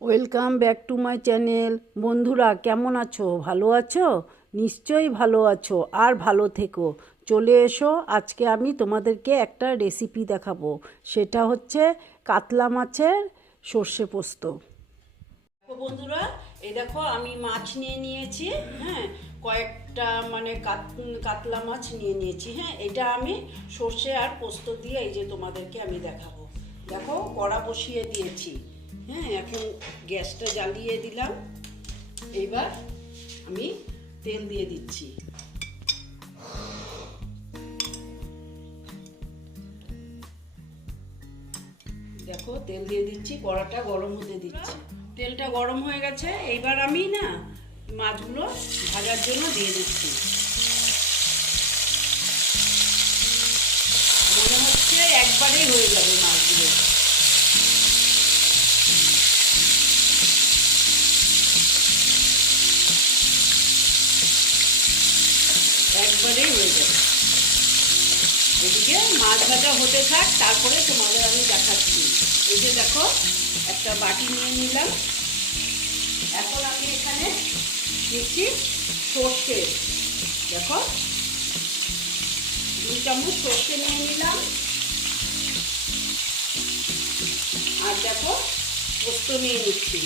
Welcome back to my channel. বন্ধুরা, কেমন আছো? ভালো আছো? নিশ্চয়ই ভালো আছো আর ভালো থেকো। চলে এসো, আজকে আমি তোমাদেরকে একটা রেসিপি দেখাবো। সেটা হচ্ছে কাতলা মাছের সর্ষে পোস্ত। বন্ধুরা, এই দেখো আমি মাছ নিয়ে নিয়েছি হ্যাঁ কয়েকটা মানে কাত- কাতলা মাছ নিয়ে নিয়েছি হ্যাঁ এটা আমি সর্ষে আর পোস্ত দিয়ে এই যে তোমাদেরকে আমি দেখাবো। দেখো, কড়া বসিয়ে দিয়েছি। হ্যাঁ এখন গ্যাসটা জ্বালিয়ে দিলাম। এইবার আমি তেল দিয়ে দিচ্ছি। দেখো, তেল দিয়ে দিচ্ছি, কড়াটা গরম হতে দিচ্ছি। তেলটা গরম হয়ে গেছে, এইবার আমি না মাছগুলো ভাজার জন্য দিয়ে দিচ্ছি। মনে হচ্ছে একবারেই হয়ে যাবে মাছগুলো এদিকে মাছ ভাজা হতে থাক, তারপরে তোমাদের আমি দেখাচ্ছি। এই যে দেখো, একটা বাটি নিয়ে নিলাম। এখন আমি এখানে দিচ্ছি সর্ষে। দেখো, দুই চামচ সর্ষে নিয়ে নিলাম। আর দেখো, পোস্ত নিয়ে নিচ্ছি।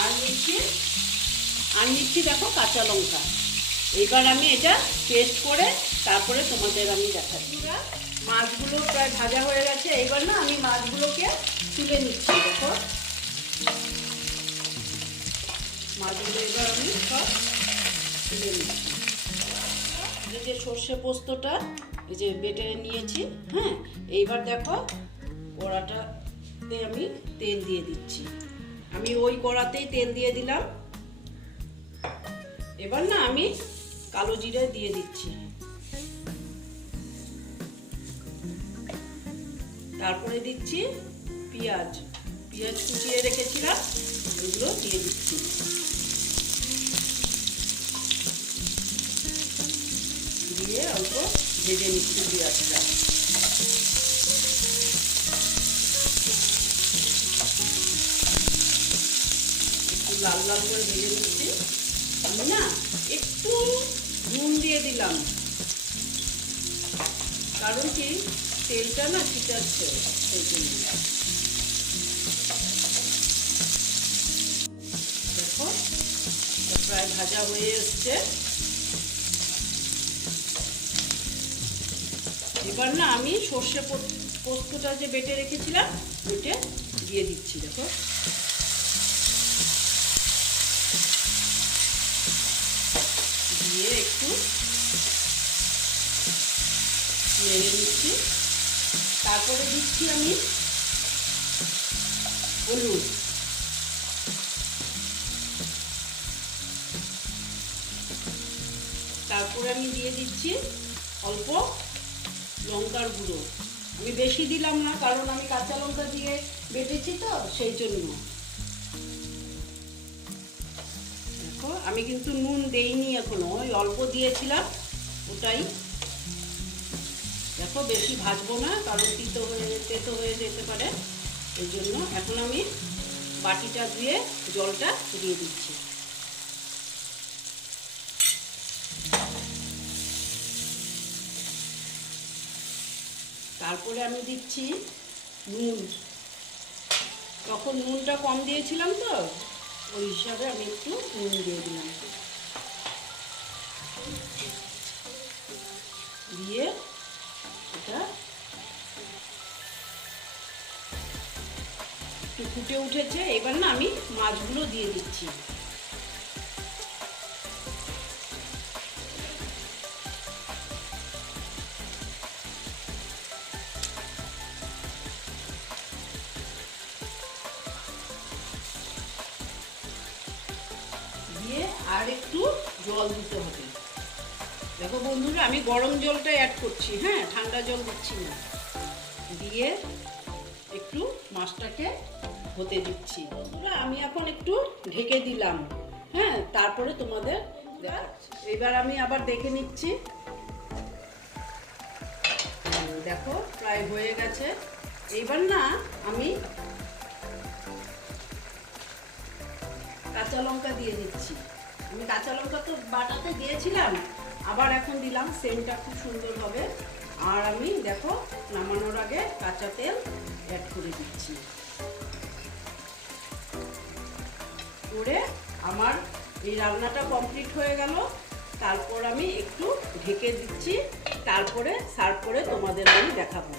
আর নিচ্ছি আর নিচ্ছি দেখো কাঁচা লঙ্কা। এইবার আমি এটা পেস্ট করে তারপরে তোমাদের আমি দেখাচ্ছি। মাছগুলো প্রায় ভাজা হয়ে গেছে এইবার না আমি মাছগুলোকে তুলে নিচ্ছি, দেখো। মাছগুলো এবার আমি সব তুলে নিচ্ছি। এই যে সর্ষে পোস্তটা, এই যে বেটে নিয়েছি হ্যাঁ? এইবার দেখো, কড়াটাতে আমি তেল দিয়ে দিচ্ছি। আমি ওই কড়াতেই তেল দিয়ে দিলাম। এবার না আমি কালো জিরে দিয়ে দিচ্ছি। তারপরে দিচ্ছি পেঁয়াজ। পেঁয়াজ কুচিয়ে রেখেছিলাম, এগুলো দিয়ে দিচ্ছি। দিয়ে অল্প ভেজে নিচ্ছি পেঁয়াজটা। লাল লাল করে ভেজে নিচ্ছি আমি না একটু নুন দিয়ে দিলাম। কারণ কি? তেলটা না ছিটাচ্ছে সেই জন্য দেখো প্রায় ভাজা হয়ে এসছে। এবার না আমি সর্ষে পোস্তটা যে বেটে রেখেছিলাম, ওইটা দিয়ে দিচ্ছি, দেখো। দিয়ে একটু নেড়ে নিচ্ছি তারপরে দিচ্ছি আমি হলুদ। তারপরে আমি দিয়ে দিচ্ছি অল্প লঙ্কার গুঁড়ো। আমি বেশি দিলাম না, কারণ আমি কাঁচা লঙ্কা দিয়ে বেটেছি তো, সেই জন্য। আমি কিন্তু নুন দেইনি এখনও, ওই অল্প দিয়েছিলাম ওটাই। দেখো বেশি ভাজবো না, কারণ তিতো হয়ে, তেতো হয়ে যেতে পারে। এই জন্য এখন আমি বাটিটা ধুয়ে জলটা দিয়ে দিচ্ছি। তারপরে আমি দিচ্ছি নুন। তখন নুনটা কম দিয়েছিলাম তো ওই হিসাবে আমি একটু নুন দিয়ে দিলাম। দিয়ে এটা একটু ফুটে উঠেছে। এবার না আমি মাছগুলো দিয়ে দিচ্ছি। আর একটু জল দিতে হবে। দেখো বন্ধুরা, আমি গরম জলটা অ্যাড করছি হ্যাঁ? ঠান্ডা জল দিচ্ছি না। দিয়ে একটু মাছটাকে হতে দিচ্ছি। বন্ধুরা, আমি এখন একটু ঢেকে দিলাম হ্যাঁ? তারপরে তোমাদের এবার আমি আবার দেখে নিচ্ছি। দেখো, প্রায় হয়ে গেছে। এবার না, আমি কাঁচা লঙ্কা দিয়ে দিচ্ছি। আমি কাঁচা লঙ্কা তো বাটাতে দিয়েছিলাম, আবার এখন দিলাম সেন্টটা খুব সুন্দর হবে। আর আমি দেখো, নামানোর আগে কাঁচা তেল অ্যাড করে দিচ্ছি। করে আমার এই রান্নাটা কমপ্লিট হয়ে গেল। তারপর আমি একটু ঢেকে দিচ্ছি, তারপরে সার্ভ করে তোমাদের আমি দেখাবো।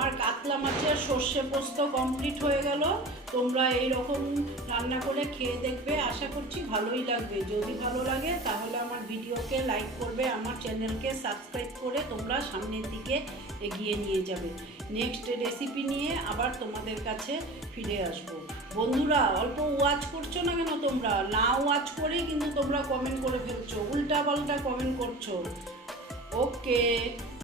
আমার কাতলা মাছের সর্ষে পোস্ত কমপ্লিট হয়ে গেল। তোমরা এই রকম রান্না করে খেয়ে দেখবে, আশা করছি ভালোই লাগবে। যদি ভালো লাগে, তাহলে আমার ভিডিওকে লাইক করবে, আমার চ্যানেলকে সাবস্ক্রাইব করে তোমরা সামনের দিকে এগিয়ে নিয়ে যাবে। নেক্সট রেসিপি নিয়ে আবার তোমাদের কাছে ফিরে আসব। বন্ধুরা, অল্প ওয়াচ করছ না কেন তোমরা? না ওয়াচ করেই কিন্তু তোমরা কমেন্ট করে ফেলছো উল্টা পাল্টা কমেন্ট করছ। ওকে